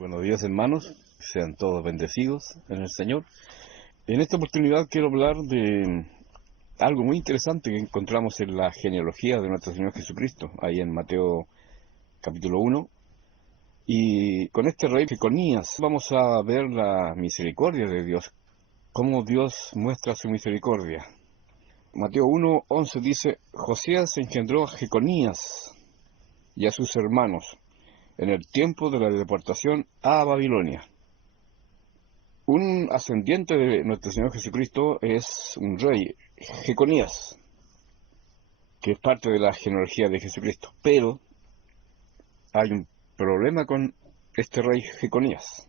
Buenos días, hermanos, sean todos bendecidos en el Señor. En esta oportunidad quiero hablar de algo muy interesante que encontramos en la genealogía de nuestro Señor Jesucristo, ahí en Mateo capítulo 1. Y con este rey Jeconías vamos a ver la misericordia de Dios, cómo Dios muestra su misericordia. Mateo 1:11 dice: Josías engendró a Jeconías y a sus hermanos en el tiempo de la deportación a Babilonia. Un ascendiente de nuestro Señor Jesucristo es un rey, Jeconías, que es parte de la genealogía de Jesucristo. Pero hay un problema con este rey Jeconías.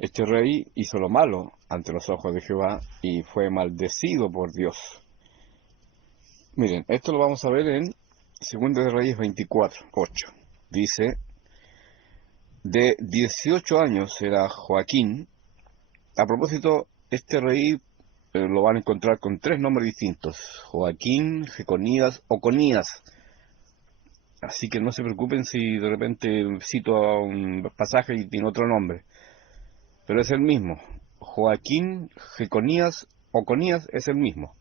Este rey hizo lo malo ante los ojos de Jehová y fue maldecido por Dios. Miren, esto lo vamos a ver en 2 de Reyes 24:8. Dice: de 18 años era Joaquín. A propósito, este rey lo van a encontrar con tres nombres distintos: Joaquín, Jeconías o Conías. Así que no se preocupen si de repente cito a un pasaje y tiene otro nombre, pero es el mismo. Joaquín, Jeconías o Conías es el mismo.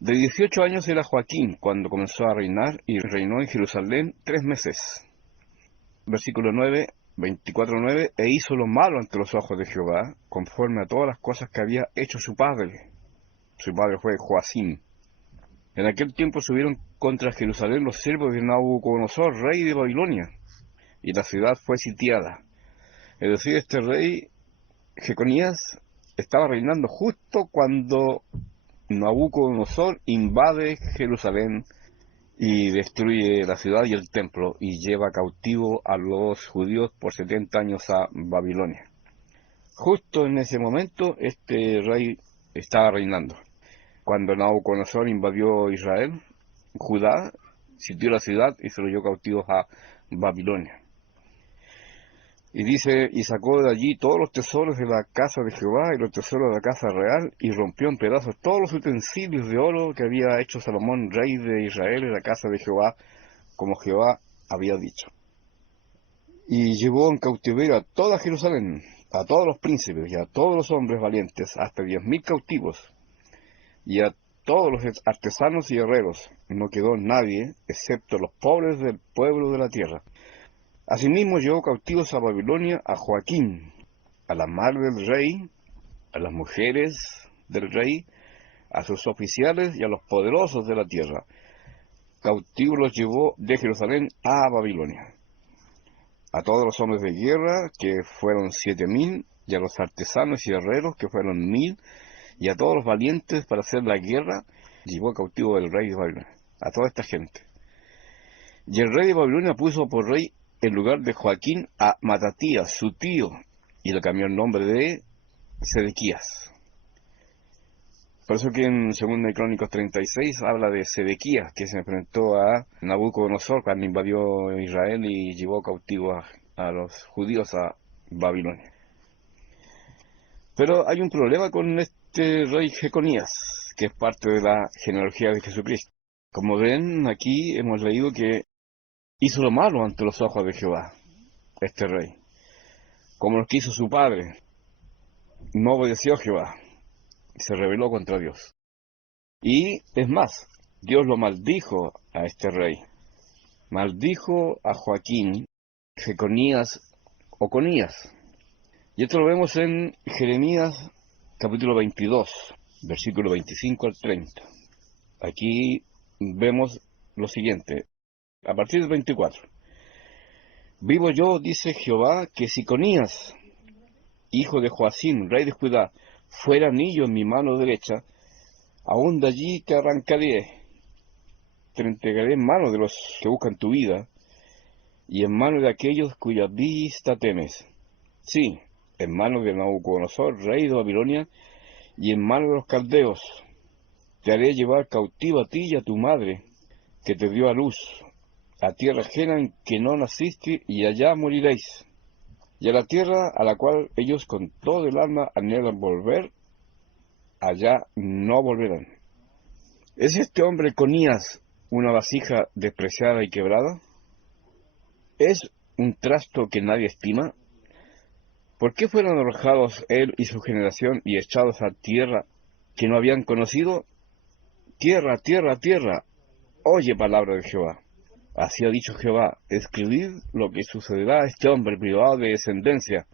De 18 años era Joaquín cuando comenzó a reinar, y reinó en Jerusalén 3 meses. Versículo 9, 24:9: e hizo lo malo ante los ojos de Jehová, conforme a todas las cosas que había hecho su padre. Su padre fue Joacim. En aquel tiempo subieron contra Jerusalén los siervos de Nabucodonosor, rey de Babilonia, y la ciudad fue sitiada. Es decir, este rey Jeconías estaba reinando justo cuando Nabucodonosor invade Jerusalén y destruye la ciudad y el templo, y lleva cautivo a los judíos por 70 años a Babilonia. Justo en ese momento este rey estaba reinando. Cuando Nabucodonosor invadió Israel, Judá, sitió la ciudad y se lo llevó cautivos a Babilonia. Y dice: y sacó de allí todos los tesoros de la casa de Jehová y los tesoros de la casa real, y rompió en pedazos todos los utensilios de oro que había hecho Salomón, rey de Israel, en la casa de Jehová, como Jehová había dicho. Y llevó en cautiverio a toda Jerusalén, a todos los príncipes y a todos los hombres valientes, hasta 10,000 cautivos, y a todos los artesanos y herreros. No quedó nadie, excepto los pobres del pueblo de la tierra. Asimismo llevó cautivos a Babilonia a Joaquín, a la madre del rey, a las mujeres del rey, a sus oficiales y a los poderosos de la tierra. Cautivos los llevó de Jerusalén a Babilonia. A todos los hombres de guerra, que fueron 7,000, y a los artesanos y herreros, que fueron 1,000, y a todos los valientes para hacer la guerra, llevó cautivo el rey de Babilonia. A toda esta gente. Y el rey de Babilonia puso por rey en lugar de Joaquín a Matatías, su tío, y le cambió el nombre de Sedequías. Por eso que en 2 de Crónicos 36 habla de Sedequías, que se enfrentó a Nabucodonosor cuando invadió Israel y llevó cautivo a los judíos a Babilonia. Pero hay un problema con este rey Jeconías, que es parte de la genealogía de Jesucristo. Como ven, aquí hemos leído que hizo lo malo ante los ojos de Jehová, este rey, como lo que hizo su padre. No obedeció a Jehová, se rebeló contra Dios. Y es más, Dios lo maldijo a este rey. Maldijo a Joaquín, Jeconías o Conías. Y esto lo vemos en Jeremías capítulo 22, versículo 25 al 30. Aquí vemos lo siguiente, a partir del 24. Vivo yo, dice Jehová, que si Conías, hijo de Joacim, rey de Judá, fuera anillo en mi mano derecha, aún de allí te arrancaré, te entregaré en mano de los que buscan tu vida, y en mano de aquellos cuya vista temes. Sí, en mano de Nabucodonosor, rey de Babilonia, y en mano de los caldeos. Te haré llevar cautivo a ti y a tu madre, que te dio a luz, a tierra ajena en que no naciste, y allá moriréis. Y a la tierra a la cual ellos con todo el alma anhelan volver, allá no volverán. ¿Es este hombre Conías una vasija despreciada y quebrada? ¿Es un trasto que nadie estima? ¿Por qué fueron arrojados él y su generación y echados a tierra que no habían conocido? Tierra, tierra, tierra, oye palabra de Jehová. Así ha dicho Jehová, escribid lo que sucederá a este hombre privado de descendencia,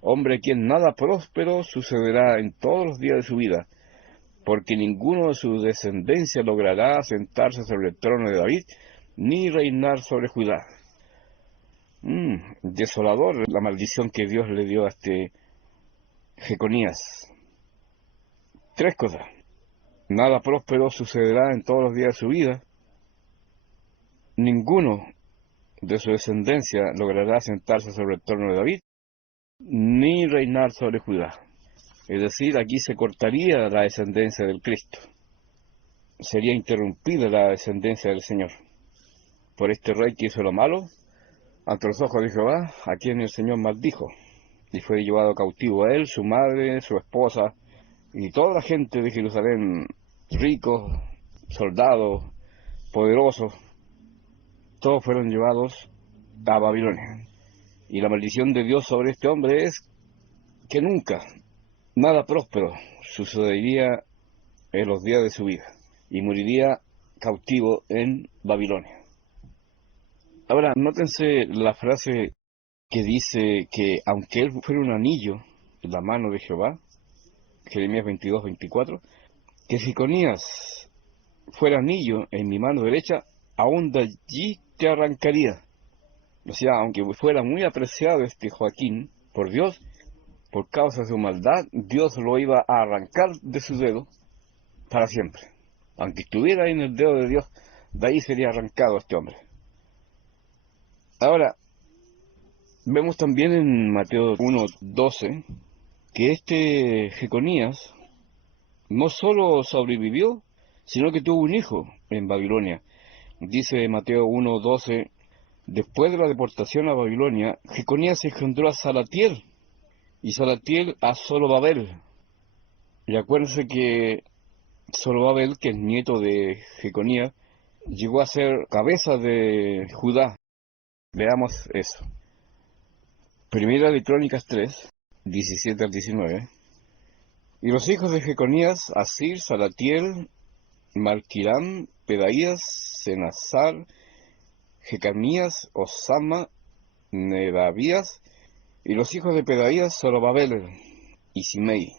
hombre a quien nada próspero sucederá en todos los días de su vida, porque ninguno de su descendencia logrará sentarse sobre el trono de David, ni reinar sobre Judá. Desolador la maldición que Dios le dio a este Jeconías. Tres cosas. Nada próspero sucederá en todos los días de su vida. Ninguno de su descendencia logrará sentarse sobre el trono de David, ni reinar sobre Judá. Es decir, aquí se cortaría la descendencia del Cristo. Sería interrumpida la descendencia del Señor por este rey que hizo lo malo ante los ojos de Jehová, a quien el Señor maldijo, y fue llevado cautivo a él, su madre, su esposa, y toda la gente de Jerusalén, ricos, soldados, poderosos, todos fueron llevados a Babilonia. Y la maldición de Dios sobre este hombre es que nunca nada próspero sucedería en los días de su vida, y moriría cautivo en Babilonia. Ahora, nótense la frase que dice que aunque él fuera un anillo en la mano de Jehová, Jeremías 22:24, que Jeconías fuera anillo en mi mano derecha, aún de allí te arrancaría. O sea, aunque fuera muy apreciado este Joaquín por Dios, por causa de su maldad, Dios lo iba a arrancar de su dedo para siempre. Aunque estuviera en el dedo de Dios, de ahí sería arrancado este hombre. Ahora, vemos también en Mateo 1:12 que este Jeconías no solo sobrevivió, sino que tuvo un hijo en Babilonia. Dice Mateo 1:12, después de la deportación a Babilonia, Jeconías engendró a Salatiel, y Salatiel a Zorobabel. Y acuérdense que Zorobabel, que es nieto de Jeconías, llegó a ser cabeza de Judá. Veamos eso. Primera de Crónicas 3, 17 al 19. Y los hijos de Jeconías, Asir, Salatiel, Malquiram, Pedaías, Senazar, Jecamías, Osama, Nedavías, y los hijos de Pedaías, Zorobabel y Simei.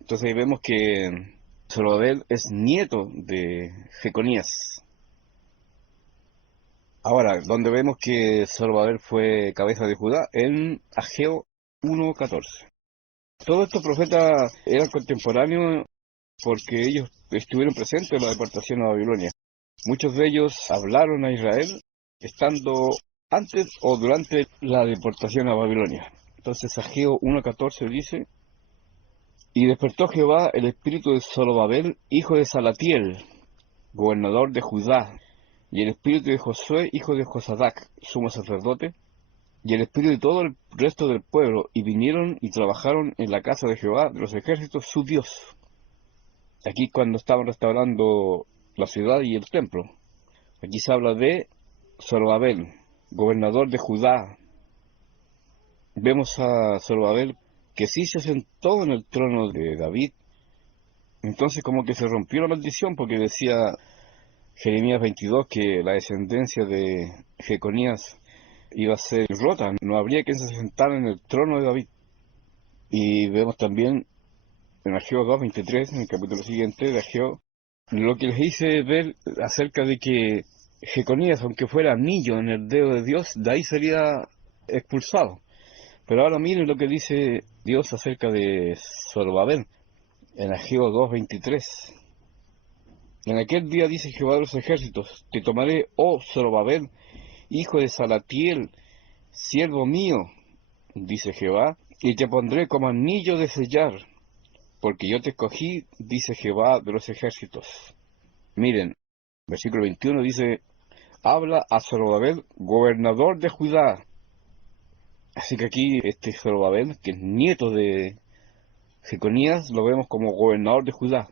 Entonces ahí vemos que Zorobabel es nieto de Jeconías. Ahora, donde vemos que Zorobabel fue cabeza de Judá, en Ageo 1:14. Todos estos profetas eran contemporáneos porque ellos estuvieron presentes en la deportación a Babilonia. Muchos de ellos hablaron a Israel estando antes o durante la deportación a Babilonia. Entonces Ageo 1:14 dice, y despertó Jehová el espíritu de Zorobabel, hijo de Salatiel, gobernador de Judá, y el espíritu de Josué, hijo de Josadac, sumo sacerdote, y el espíritu de todo el resto del pueblo, y vinieron y trabajaron en la casa de Jehová de los ejércitos, su Dios. Aquí cuando estaban restaurando la ciudad y el templo. Aquí se habla de Zorobabel, gobernador de Judá. Vemos a Zorobabel que sí se sentó en el trono de David. Entonces como que se rompió la maldición, porque decía Jeremías 22 que la descendencia de Jeconías iba a ser rota, no habría quien se sentara en el trono de David. Y vemos también en Ageo 2:23, en el capítulo siguiente de Ageo, lo que les hice ver acerca de que Jeconías, aunque fuera anillo en el dedo de Dios, de ahí sería expulsado. Pero ahora miren lo que dice Dios acerca de Zorobabel, en Ageo 2:23. En aquel día dice Jehová de los ejércitos, te tomaré, oh Zorobabel, hijo de Salatiel, siervo mío, dice Jehová, y te pondré como anillo de sellar, porque yo te escogí, dice Jehová de los ejércitos. Miren, versículo 21 dice, habla a Zorobabel, gobernador de Judá. Así que aquí este Zorobabel, que es nieto de Jeconías, lo vemos como gobernador de Judá.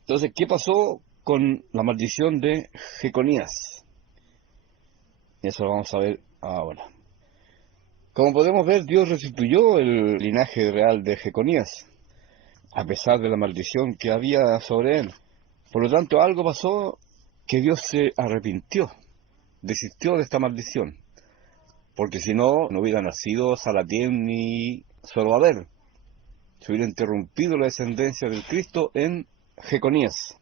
Entonces, ¿qué pasó con la maldición de Jeconías? Eso lo vamos a ver ahora. Como podemos ver, Dios restituyó el linaje real de Jeconías, a pesar de la maldición que había sobre él. Por lo tanto, algo pasó que Dios se arrepintió, desistió de esta maldición, porque si no, no hubiera nacido Salatiel ni Zorobabel. Se hubiera interrumpido la descendencia del Cristo en Jeconías.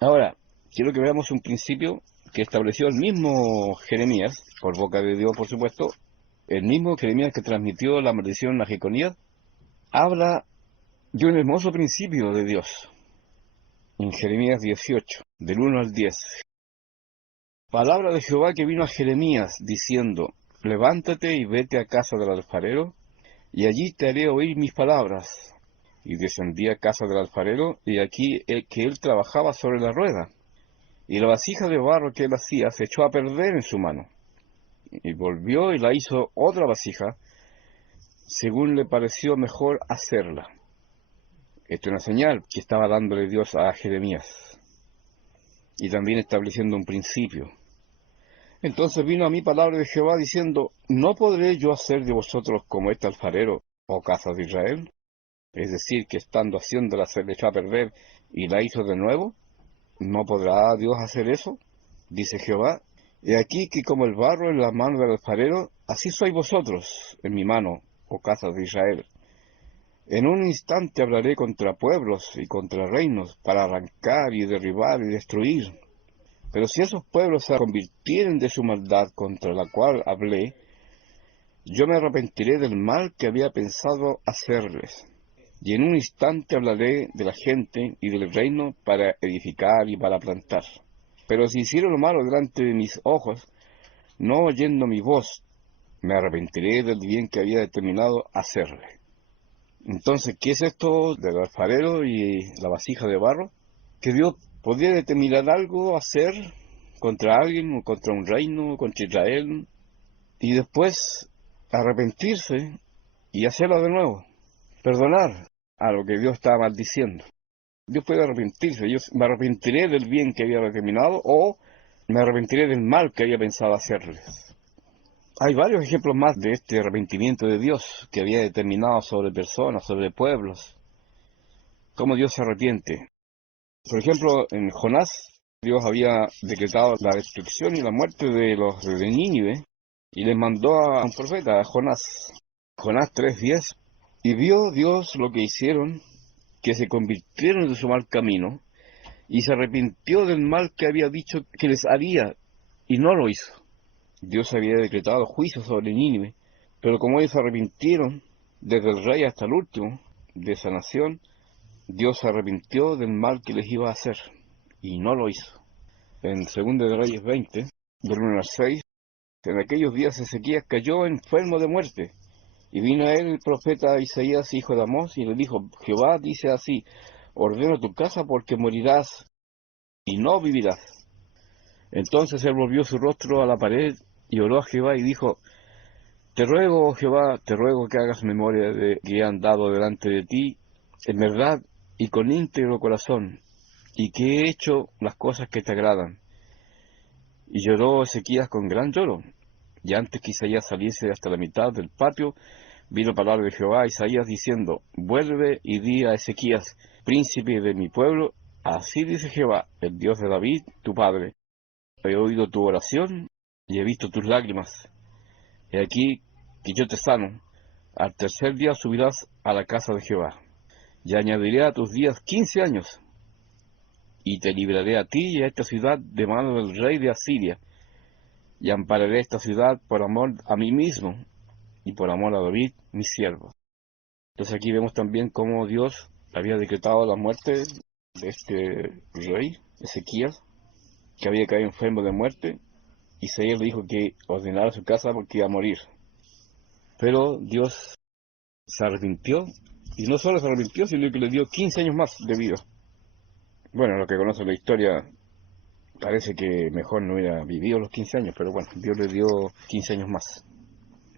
Ahora, quiero que veamos un principio que estableció el mismo Jeremías, por boca de Dios, por supuesto. El mismo Jeremías que transmitió la maldición a Jeconías, habla de un hermoso principio de Dios. En Jeremías 18, del 1 al 10. Palabra de Jehová que vino a Jeremías, diciendo, levántate y vete a casa del alfarero, y allí te haré oír mis palabras. Y descendí a casa del alfarero, y aquí que él trabajaba sobre la rueda. Y la vasija de barro que él hacía se echó a perder en su mano. Y volvió y la hizo otra vasija, según le pareció mejor hacerla. Esto es una señal que estaba dándole Dios a Jeremías, y también estableciendo un principio. Entonces vino a mí palabra de Jehová diciendo, ¿no podré yo hacer de vosotros como este alfarero, oh casa de Israel? Es decir, que estando haciéndola se le echó a perder y la hizo de nuevo. ¿No podrá Dios hacer eso? Dice Jehová. He aquí que como el barro en la mano del alfarero, así sois vosotros en mi mano, oh casa de Israel. En un instante hablaré contra pueblos y contra reinos, para arrancar y derribar y destruir. Pero si esos pueblos se convirtieren de su maldad contra la cual hablé, yo me arrepentiré del mal que había pensado hacerles. Y en un instante hablaré de la gente y del reino para edificar y para plantar. Pero si hicieron lo malo delante de mis ojos, no oyendo mi voz, me arrepentiré del bien que había determinado hacerle. Entonces, ¿qué es esto del alfarero y la vasija de barro? Que Dios podía determinar algo, hacer contra alguien, o contra un reino, contra Israel, y después arrepentirse y hacerlo de nuevo, perdonar a lo que Dios estaba maldiciendo. Dios puede arrepentirse. Yo me arrepentiré del bien que había determinado o me arrepentiré del mal que había pensado hacerles. Hay varios ejemplos más de este arrepentimiento de Dios que había determinado sobre personas, sobre pueblos. Cómo Dios se arrepiente. Por ejemplo, en Jonás, Dios había decretado la destrucción y la muerte de los de Nínive y les mandó a un profeta, a Jonás. Jonás 3:10. Y vio Dios lo que hicieron, que se convirtieron de su mal camino, y se arrepintió del mal que había dicho que les haría, y no lo hizo. Dios había decretado juicio sobre Nínive, pero como ellos se arrepintieron, desde el rey hasta el último de esa nación, Dios se arrepintió del mal que les iba a hacer, y no lo hizo. En 2 de Reyes 20, del 1 al 6, en aquellos días Ezequías cayó enfermo de muerte, y vino a él el profeta Isaías, hijo de Amós, y le dijo, Jehová dice así, ordena tu casa porque morirás, y no vivirás. Entonces él volvió su rostro a la pared, y oró a Jehová, y dijo, te ruego, oh Jehová, te ruego que hagas memoria de que he andado delante de ti, en verdad y con íntegro corazón, y que he hecho las cosas que te agradan. Y lloró Ezequías con gran lloro. Y antes que Isaías saliese hasta la mitad del patio, vino palabra de Jehová a Isaías diciendo, vuelve y di a Ezequías, príncipe de mi pueblo, así dice Jehová, el Dios de David, tu padre. He oído tu oración y he visto tus lágrimas. He aquí que yo te sano. Al tercer día subirás a la casa de Jehová. Y añadiré a tus días 15 años. Y te libraré a ti y a esta ciudad de mano del rey de Asiria. Y ampararé esta ciudad por amor a mí mismo y por amor a David, mi siervo. Entonces aquí vemos también cómo Dios había decretado la muerte de este rey, Ezequías, que había caído enfermo de muerte. Isaías le dijo que ordenara su casa porque iba a morir. Pero Dios se arrepintió, y no solo se arrepintió, sino que le dio 15 años más de vida. Bueno, los que conocen la historia, parece que mejor no hubiera vivido los 15 años, pero bueno, Dios le dio 15 años más.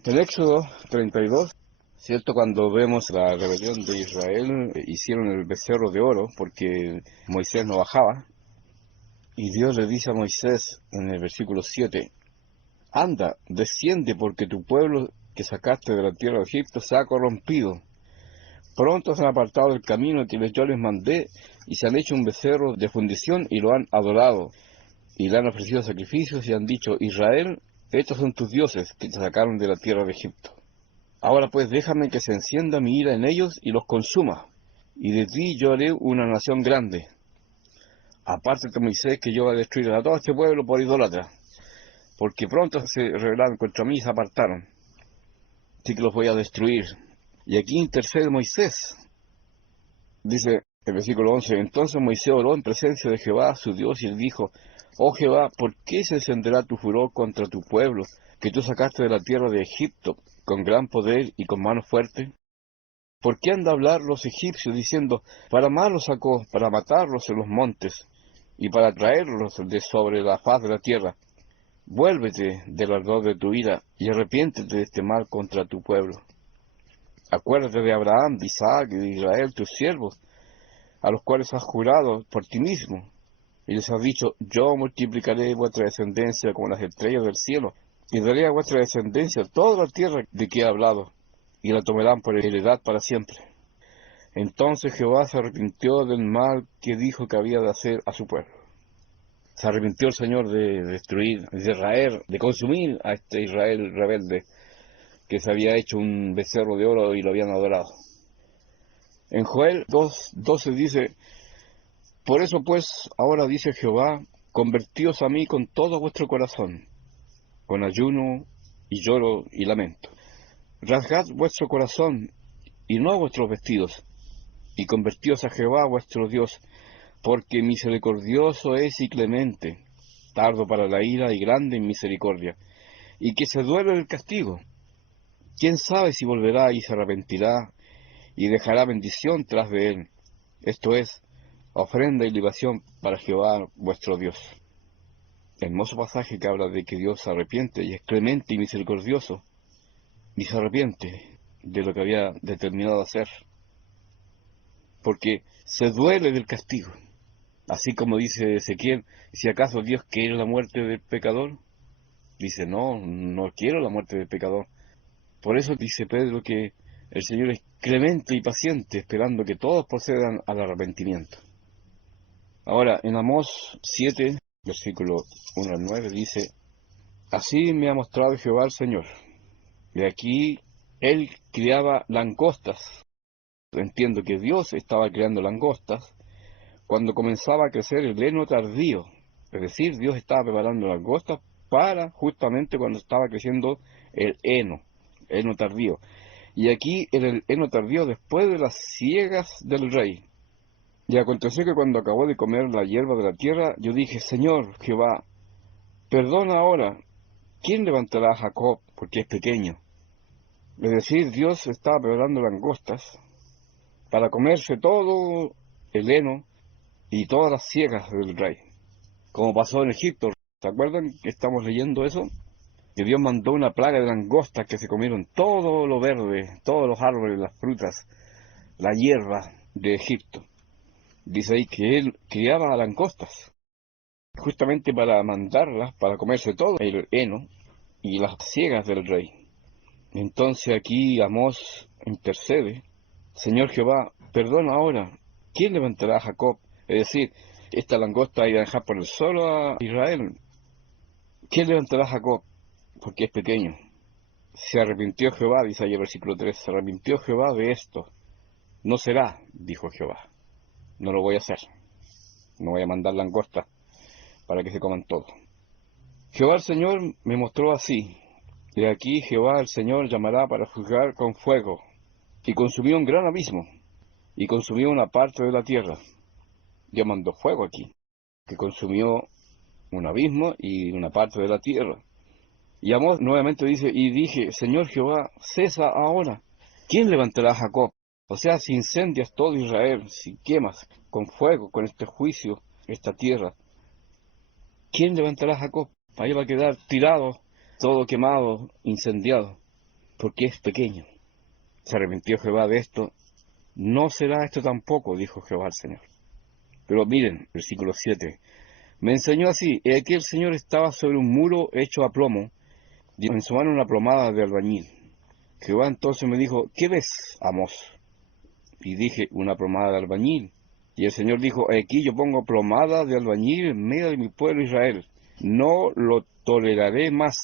En Éxodo 32, ¿cierto? Cuando vemos la rebelión de Israel, hicieron el becerro de oro porque Moisés no bajaba, y Dios le dice a Moisés en el versículo 7, anda, desciende, porque tu pueblo que sacaste de la tierra de Egipto se ha corrompido. Pronto se han apartado del camino que yo les mandé, y se han hecho un becerro de fundición y lo han adorado, y le han ofrecido sacrificios y han dicho: Israel, estos son tus dioses que te sacaron de la tierra de Egipto. Ahora pues déjame que se encienda mi ira en ellos y los consuma, y de ti yo haré una nación grande. Apártate, Moisés, que yo voy a destruir a todo este pueblo por idólatra, porque pronto se rebelaron contra mí y se apartaron. Así que los voy a destruir. Y aquí intercede Moisés. Dice el versículo 11: Entonces Moisés oró en presencia de Jehová, su Dios, y él dijo: Oh Jehová, ¿por qué se encenderá tu furor contra tu pueblo, que tú sacaste de la tierra de Egipto, con gran poder y con mano fuerte? ¿Por qué han de hablar los egipcios diciendo: para mal los sacó, para matarlos en los montes, y para traerlos de sobre la faz de la tierra? Vuélvete del ardor de tu ira, y arrepiéntete de este mal contra tu pueblo. Acuérdate de Abraham, de Isaac y de Israel, tus siervos, a los cuales has jurado por ti mismo, y les has dicho: yo multiplicaré vuestra descendencia como las estrellas del cielo, y daré a vuestra descendencia toda la tierra de que he hablado, y la tomarán por heredad para siempre. Entonces Jehová se arrepintió del mal que dijo que había de hacer a su pueblo. Se arrepintió el Señor de destruir, de raer, de consumir a este Israel rebelde, que se había hecho un becerro de oro y lo habían adorado. En Joel 2:12 dice: por eso pues, ahora dice Jehová, convertíos a mí con todo vuestro corazón, con ayuno y lloro y lamento. Rasgad vuestro corazón y no vuestros vestidos, y convertíos a Jehová vuestro Dios, porque misericordioso es y clemente, tardo para la ira y grande en misericordia, y que se duele del castigo. ¿Quién sabe si volverá y se arrepentirá y dejará bendición tras de él? Esto es, ofrenda y libación para Jehová vuestro Dios. Hermoso pasaje que habla de que Dios se arrepiente y es clemente y misericordioso, y se arrepiente de lo que había determinado hacer, porque se duele del castigo. Así como dice Ezequiel: si acaso Dios quiere la muerte del pecador, dice: no, no quiero la muerte del pecador. Por eso dice Pedro que el Señor es clemente y paciente, esperando que todos procedan al arrepentimiento. Ahora, en Amós 7, versículo 1 al 9, dice: así me ha mostrado Jehová el Señor. De aquí él criaba langostas. Entiendo que Dios estaba creando langostas cuando comenzaba a crecer el heno tardío. Es decir, Dios estaba preparando langostas para justamente cuando estaba creciendo el heno tardío. Y aquí era el heno tardío después de las siegas del rey. Y aconteció que cuando acabó de comer la hierba de la tierra, yo dije: Señor Jehová, perdona ahora. ¿Quién levantará a Jacob porque es pequeño? Es decir, Dios estaba preparando langostas para comerse todo el heno y todas las siegas del rey, como pasó en Egipto. ¿Se acuerdan que estamos leyendo eso? Que Dios mandó una plaga de langostas que se comieron todo lo verde, todos los árboles, las frutas, la hierba de Egipto. Dice ahí que él criaba langostas, justamente para mandarlas, para comerse todo el heno y las siegas del rey. Entonces aquí Amós intercede: Señor Jehová, perdona ahora. ¿Quién levantará a Jacob? Es decir, esta langosta iba a dejar por el suelo a Israel. ¿Quién levantará a Jacob? Porque es pequeño. Se arrepintió Jehová, dice ahí el versículo 3, se arrepintió Jehová de esto. No será, dijo Jehová. No lo voy a hacer. No voy a mandar langosta para que se coman todo. Jehová el Señor me mostró así: de aquí Jehová el Señor llamará para juzgar con fuego, y consumió un gran abismo, y consumió una parte de la tierra. Dios mandó fuego aquí, que consumió un abismo y una parte de la tierra. Y Amós nuevamente dice: y dije: Señor Jehová, cesa ahora. ¿Quién levantará a Jacob? O sea, si incendias todo Israel, si quemas con fuego, con este juicio, esta tierra, ¿quién levantará a Jacob? Ahí va a quedar tirado, todo quemado, incendiado, porque es pequeño. Se arrepintió Jehová de esto. No será esto tampoco, dijo Jehová al Señor. Pero miren, versículo 7. Me enseñó así: he aquí el Señor estaba sobre un muro hecho a plomo, y en su mano una plomada de albañil. Jehová entonces me dijo, ¿qué ves, Amós? Y dije, una plomada de albañil. Y el Señor dijo, aquí yo pongo plomada de albañil en medio de mi pueblo Israel. No lo toleraré más.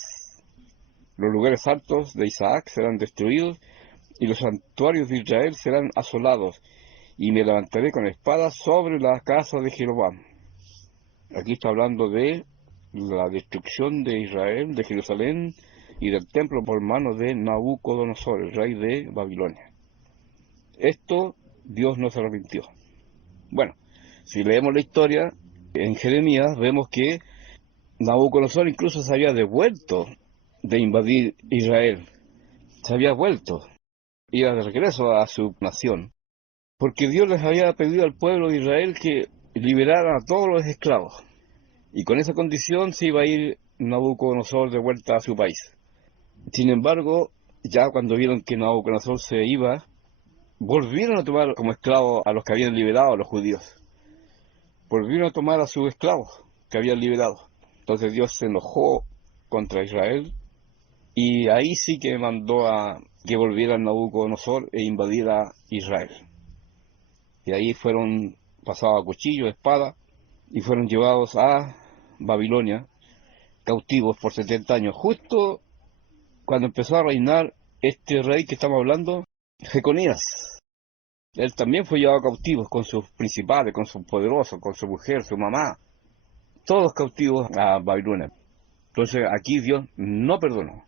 Los lugares altos de Isaac serán destruidos, y los santuarios de Israel serán asolados, y me levantaré con espada sobre la casa de Jeroboam. Aquí está hablando de la destrucción de Israel, de Jerusalén y del templo por manos de Nabucodonosor, el rey de Babilonia. Esto Dios no se arrepintió. Bueno, si leemos la historia, en Jeremías vemos que Nabucodonosor incluso se había devuelto de invadir Israel. Se había vuelto, iba de regreso a su nación, porque Dios les había pedido al pueblo de Israel que liberaran a todos los esclavos. Y con esa condición se iba a ir Nabucodonosor de vuelta a su país. Sin embargo, ya cuando vieron que Nabucodonosor se iba, volvieron a tomar como esclavos a los que habían liberado a los judíos. Volvieron a tomar a sus esclavos que habían liberado. Entonces Dios se enojó contra Israel, y ahí sí que mandó a que volviera Nabucodonosor e invadiera Israel. Y ahí fueron pasados a cuchillo, espada, y fueron llevados a Babilonia, cautivos por 70 años, justo cuando empezó a reinar este rey que estamos hablando, Jeconías. Él también fue llevado cautivo con sus principales, con sus poderosos, con su mujer, su mamá, todos cautivos a Babilonia. Entonces aquí Dios no perdonó.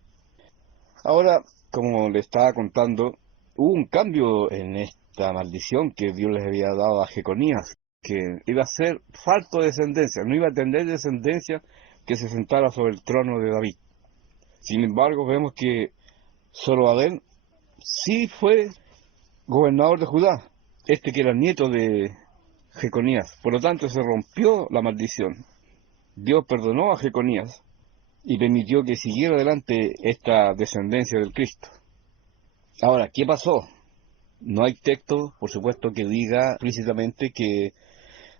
Ahora, como le estaba contando, hubo un cambio en esta maldición que Dios les había dado a Jeconías, que iba a ser falto de descendencia, no iba a tener descendencia que se sentara sobre el trono de David. Sin embargo, vemos que Zorobabel sí fue gobernador de Judá, este que era nieto de Jeconías. Por lo tanto, se rompió la maldición. Dios perdonó a Jeconías y permitió que siguiera adelante esta descendencia del Cristo. Ahora, ¿qué pasó? No hay texto, por supuesto, que diga explícitamente que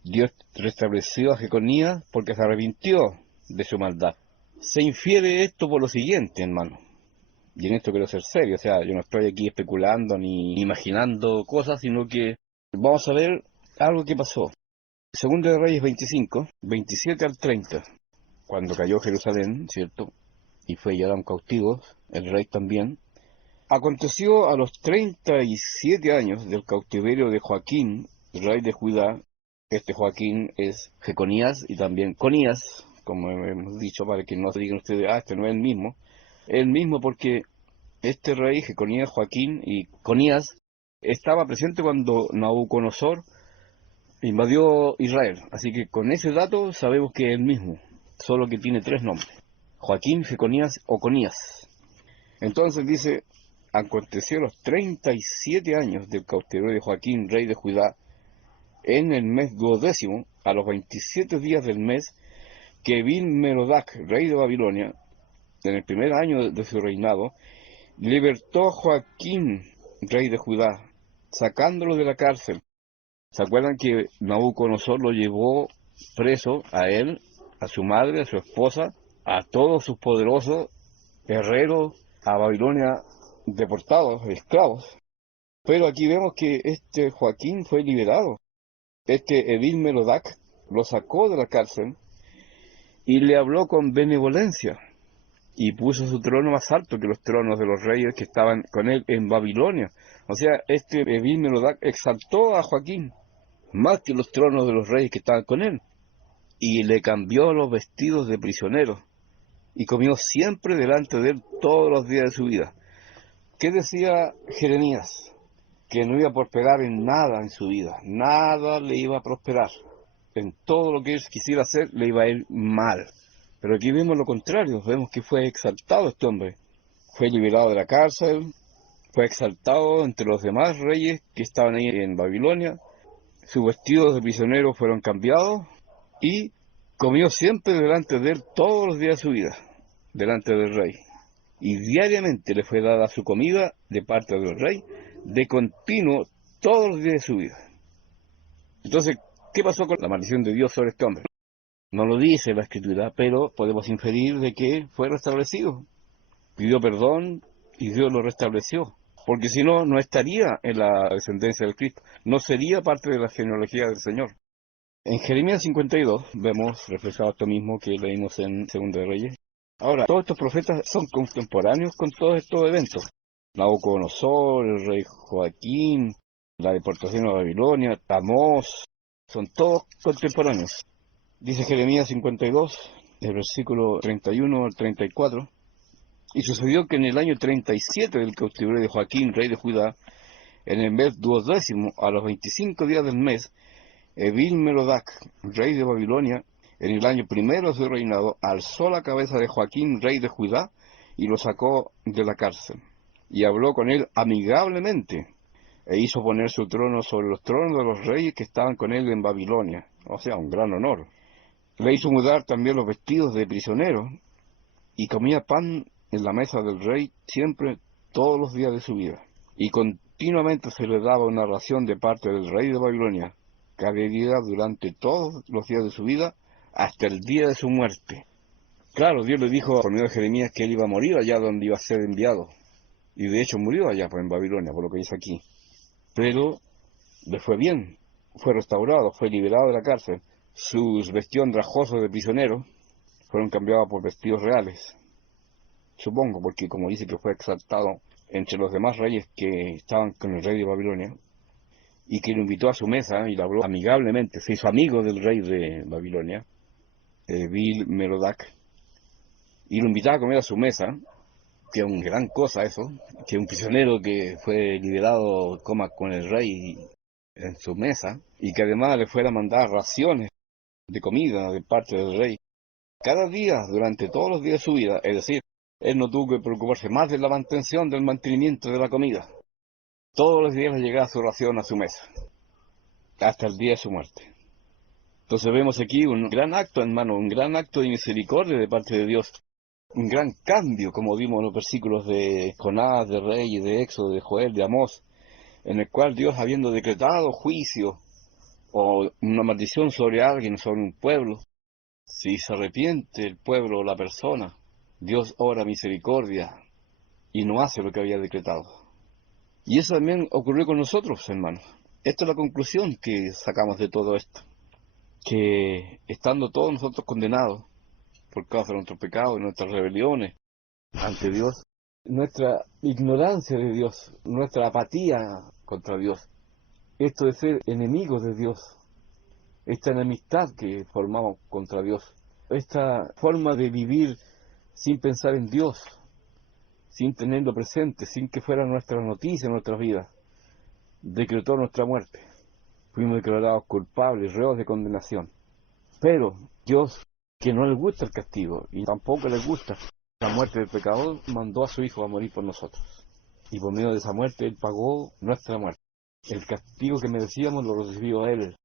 Dios restableció a Jeconías porque se arrepintió de su maldad. Se infiere esto por lo siguiente, hermano. Y en esto quiero ser serio, o sea, yo no estoy aquí especulando ni imaginando cosas, sino que vamos a ver algo que pasó. Segundo de Reyes 25, 27 al 30, cuando cayó Jerusalén, ¿cierto? Y fue llevado cautivo, el rey también. Aconteció a los 37 años del cautiverio de Joaquín, rey de Judá. Este Joaquín es Jeconías y también Conías, como hemos dicho, para que no se digan ustedes, este no es el mismo. El mismo porque este rey, Jeconías, Joaquín y Conías, estaba presente cuando Nabucodonosor invadió Israel. Así que con ese dato sabemos que es el mismo, solo que tiene tres nombres: Joaquín, Jeconías o Conías. Entonces dice, aconteció los 37 años del cautiverio de Joaquín, rey de Judá, en el mes 12, a los 27 días del mes, que Evil-Merodach, rey de Babilonia, en el primer año de su reinado, libertó a Joaquín, rey de Judá, sacándolo de la cárcel. ¿Se acuerdan que Nabucodonosor lo llevó preso a él, a su madre, a su esposa, a todos sus poderosos guerreros, a Babilonia, deportados, esclavos? Pero aquí vemos que este Joaquín fue liberado. Este Evil-Merodach lo sacó de la cárcel y le habló con benevolencia y puso su trono más alto que los tronos de los reyes que estaban con él en Babilonia. O sea, este Evil-Merodach exaltó a Joaquín más que los tronos de los reyes que estaban con él, y le cambió los vestidos de prisionero, y comió siempre delante de él todos los días de su vida. ¿Qué decía Jeremías? Que no iba a prosperar en nada en su vida, nada le iba a prosperar. En todo lo que él quisiera hacer le iba a ir mal. Pero aquí vemos lo contrario, vemos que fue exaltado este hombre. Fue liberado de la cárcel, fue exaltado entre los demás reyes que estaban ahí en Babilonia. Sus vestidos de prisionero fueron cambiados y comió siempre delante de él todos los días de su vida, delante del rey. Y diariamente le fue dada su comida de parte del rey, de continuo todos los días de su vida. Entonces, ¿qué pasó con la maldición de Dios sobre este hombre? No lo dice la Escritura, pero podemos inferir de que fue restablecido. pidió perdón y Dios lo restableció. Porque si no, no estaría en la descendencia del Cristo, no sería parte de la genealogía del Señor. En Jeremías 52 vemos reflejado esto mismo que leímos en Segunda de Reyes. Ahora, todos estos profetas son contemporáneos con todos estos eventos. Nabucodonosor, el rey Joaquín, la deportación a Babilonia, Amós, son todos contemporáneos. Dice Jeremías 52, el versículo 31 al 34. Y sucedió que en el año 37 del cautiverio de Joaquín, rey de Judá, en el mes 12, a los 25 días del mes, Evil-Merodach, rey de Babilonia, en el año primero de su reinado, alzó la cabeza de Joaquín, rey de Judá, y lo sacó de la cárcel. Y habló con él amigablemente, e hizo poner su trono sobre los tronos de los reyes que estaban con él en Babilonia. O sea, un gran honor. Le hizo mudar también los vestidos de prisionero, y comía pan en la mesa del rey siempre, todos los días de su vida. Y continuamente se le daba una ración de parte del rey de Babilonia, cada día durante todos los días de su vida, hasta el día de su muerte. Claro, Dios le dijo por medio de Jeremías que él iba a morir allá donde iba a ser enviado. Y de hecho murió allá, pues, en Babilonia, por lo que dice aquí. Pero le fue bien, fue restaurado, fue liberado de la cárcel. Sus vestidos andrajosos de prisionero fueron cambiados por vestidos reales. Supongo, porque como dice que fue exaltado entre los demás reyes que estaban con el rey de Babilonia, y que lo invitó a su mesa y le habló amigablemente, se hizo amigo del rey de Babilonia, Evil-Merodach, y lo invitaba a comer a su mesa, que es una gran cosa eso, que un prisionero que fue liberado coma con el rey en su mesa, y que además le fuera a mandar raciones de comida de parte del rey, cada día, durante todos los días de su vida, es decir, él no tuvo que preocuparse más de la mantención del mantenimiento de la comida. Todos los días le llegaba su ración a su mesa, hasta el día de su muerte. Entonces vemos aquí un gran acto, hermano, un gran acto de misericordia de parte de Dios. Un gran cambio, como vimos en los versículos de Jonás, de Reyes, de Éxodo, de Joel, de Amós, en el cual Dios, habiendo decretado juicio o una maldición sobre alguien, sobre un pueblo, si se arrepiente el pueblo o la persona, Dios obra misericordia y no hace lo que había decretado. Y eso también ocurrió con nosotros, hermanos. Esta es la conclusión que sacamos de todo esto. Que estando todos nosotros condenados por causa de nuestros pecados y nuestras rebeliones ante Dios, nuestra ignorancia de Dios, nuestra apatía contra Dios, esto de ser enemigos de Dios, esta enemistad que formamos contra Dios, esta forma de vivir sin pensar en Dios, sin tenerlo presente, sin que fuera nuestra noticia, nuestra vida, decretó nuestra muerte. Fuimos declarados culpables, reos de condenación. Pero Dios, que no le gusta el castigo y tampoco le gusta la muerte del pecador, mandó a su Hijo a morir por nosotros. Y por medio de esa muerte Él pagó nuestra muerte. El castigo que merecíamos lo recibió Él.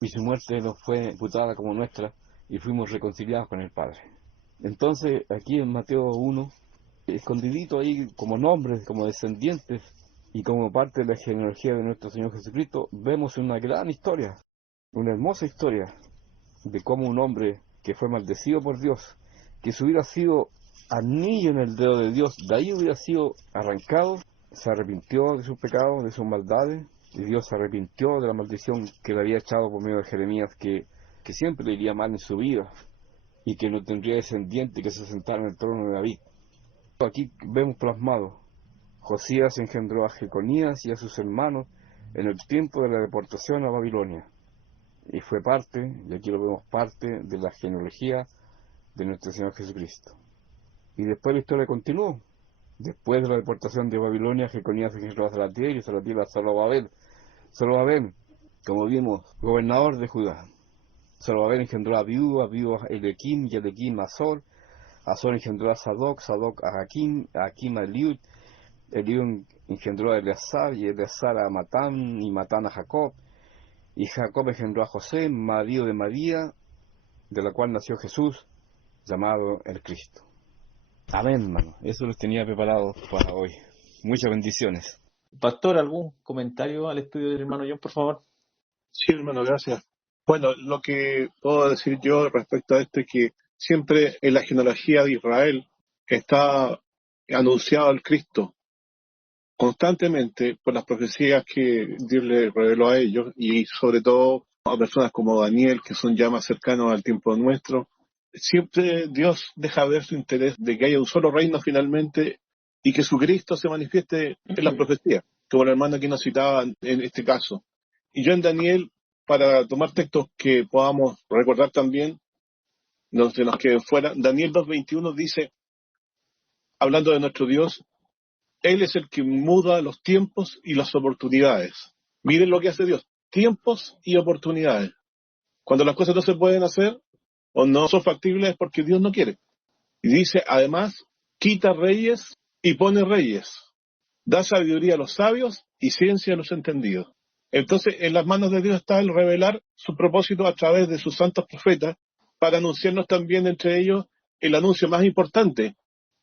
Y su muerte nos fue imputada como nuestra y fuimos reconciliados con el Padre. Entonces, aquí en Mateo 1, escondidito ahí como nombres, como descendientes y como parte de la genealogía de nuestro Señor Jesucristo, vemos una gran historia, una hermosa historia de cómo un hombre que fue maldecido por Dios, que si hubiera sido anillo en el dedo de Dios, de ahí hubiera sido arrancado, se arrepintió de sus pecados, de sus maldades, y Dios se arrepintió de la maldición que le había echado por medio de Jeremías, que siempre le iría mal en su vida, y que no tendría descendiente que se sentara en el trono de David. Aquí vemos plasmado, Josías engendró a Jeconías y a sus hermanos en el tiempo de la deportación a Babilonia. Y fue parte, y aquí lo vemos parte, de la genealogía de nuestro Señor Jesucristo. Y después la historia continuó. Después de la deportación de Babilonia, Jeconías engendró a Salatiel y Salatiel a Zorobabel. Zorobabel, como vimos, gobernador de Judá. Zorobabel engendró a Abiú a Elequim y Elequim a Azor. Azor engendró a Sadoc, Sadoc a Jaquim a Eliud. Eliud engendró a Eleazar y Eleazar a Matán y Matán a Jacob. Y Jacob engendró a José, marido de María, de la cual nació Jesús, llamado el Cristo. Amén, hermano. Eso les tenía preparado para hoy. Muchas bendiciones. Pastor, ¿algún comentario al estudio del hermano John, por favor? Sí, hermano, gracias. Bueno, lo que puedo decir yo respecto a esto es que siempre en la genealogía de Israel está anunciado al Cristo constantemente por las profecías que Dios le reveló a ellos y sobre todo a personas como Daniel, que son ya más cercanos al tiempo nuestro. Siempre Dios deja ver su interés de que haya un solo reino finalmente y que su Cristo se manifieste en las profecías, como el hermano aquí nos citaba en este caso. Y yo en Daniel, para tomar textos que podamos recordar también, no se nos queden fuera, Daniel 2:21 dice, hablando de nuestro Dios, Él es el que muda los tiempos y las oportunidades. Miren lo que hace Dios, tiempos y oportunidades. Cuando las cosas no se pueden hacer o no son factibles es porque Dios no quiere. Y dice, además, quita reyes y pone reyes. Da sabiduría a los sabios y ciencia a los entendidos. Entonces, en las manos de Dios está el revelar su propósito a través de sus santos profetas para anunciarnos también entre ellos el anuncio más importante,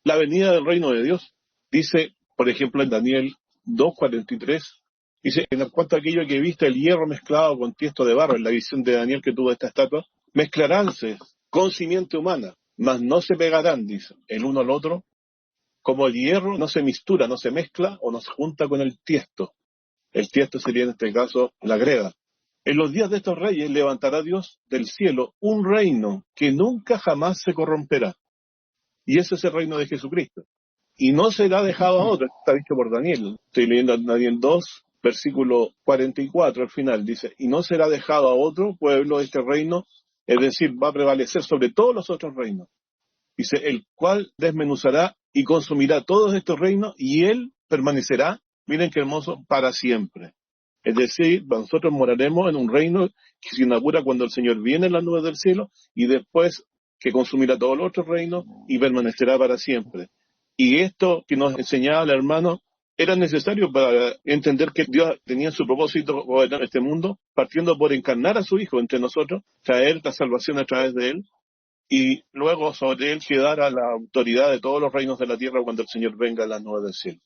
la venida del reino de Dios. Dice, por ejemplo, en Daniel 2:43, dice, en cuanto a aquello que viste el hierro mezclado con tiesto de barro, en la visión de Daniel que tuvo esta estatua, mezclaránse con simiente humana, mas no se pegarán, dice, el uno al otro, como el hierro no se mistura, no se mezcla o no se junta con el tiesto. El tiesto sería en este caso la greda. En los días de estos reyes levantará Dios del cielo un reino que nunca jamás se corromperá. Y ese es el reino de Jesucristo. Y no será dejado a otro, está dicho por Daniel. Estoy leyendo Daniel 2, versículo 44 al final. Dice, y no será dejado a otro pueblo este reino, es decir, va a prevalecer sobre todos los otros reinos. Dice, el cual desmenuzará y consumirá todos estos reinos y él permanecerá, miren qué hermoso, para siempre. Es decir, nosotros moraremos en un reino que se inaugura cuando el Señor viene en las nubes del cielo y después que consumirá todos los otros reinos y permanecerá para siempre. Y esto que nos enseñaba el hermano era necesario para entender que Dios tenía su propósito gobernar este mundo, partiendo por encarnar a su Hijo entre nosotros, traer la salvación a través de él, y luego sobre él quedara la autoridad de todos los reinos de la tierra cuando el Señor venga a las nubes del cielo.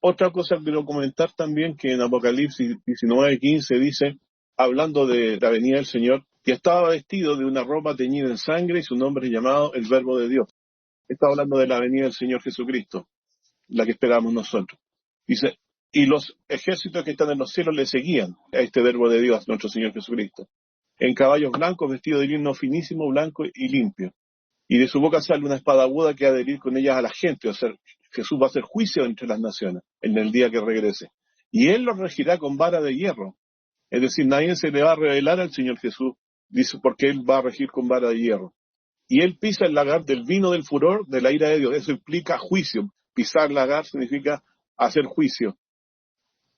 Otra cosa que quiero comentar también, que en Apocalipsis 19:15 dice, hablando de la venida del Señor, que estaba vestido de una ropa teñida en sangre y su nombre es llamado el Verbo de Dios. Está hablando de la venida del Señor Jesucristo, la que esperamos nosotros. Dice, y los ejércitos que están en los cielos le seguían a este Verbo de Dios, nuestro Señor Jesucristo, en caballos blancos, vestidos de lino finísimo, blanco y limpio. Y de su boca sale una espada aguda que ha de herir con ellas a la gente. O sea, Jesús va a hacer juicio entre las naciones en el día que regrese. Y él los regirá con vara de hierro. Es decir, nadie se le va a revelar al Señor Jesús, dice, porque él va a regir con vara de hierro. Y él pisa el lagar del vino del furor de la ira de Dios. Eso implica juicio. Pisar lagar significa hacer juicio.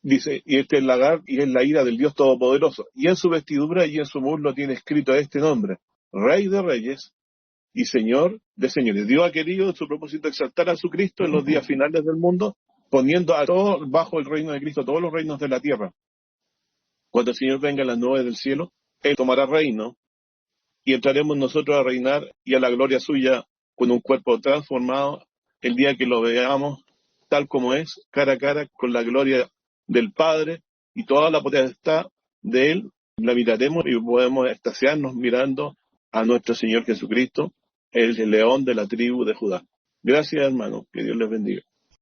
Dice, y este es el lagar y es la ira del Dios Todopoderoso. Y en su vestidura y en su muslo tiene escrito este nombre, Rey de Reyes y Señor de señores. Dios ha querido en su propósito exaltar a su Cristo en los días finales del mundo, poniendo a todos bajo el reino de Cristo, todos los reinos de la tierra. Cuando el Señor venga en las nubes del cielo, Él tomará reino y entraremos nosotros a reinar y a la gloria suya con un cuerpo transformado el día que lo veamos tal como es, cara a cara con la gloria del Padre y toda la potestad de Él. La miraremos y podemos extasiarnos mirando a nuestro Señor Jesucristo, el león de la tribu de Judá. Gracias, hermano. Que Dios les bendiga.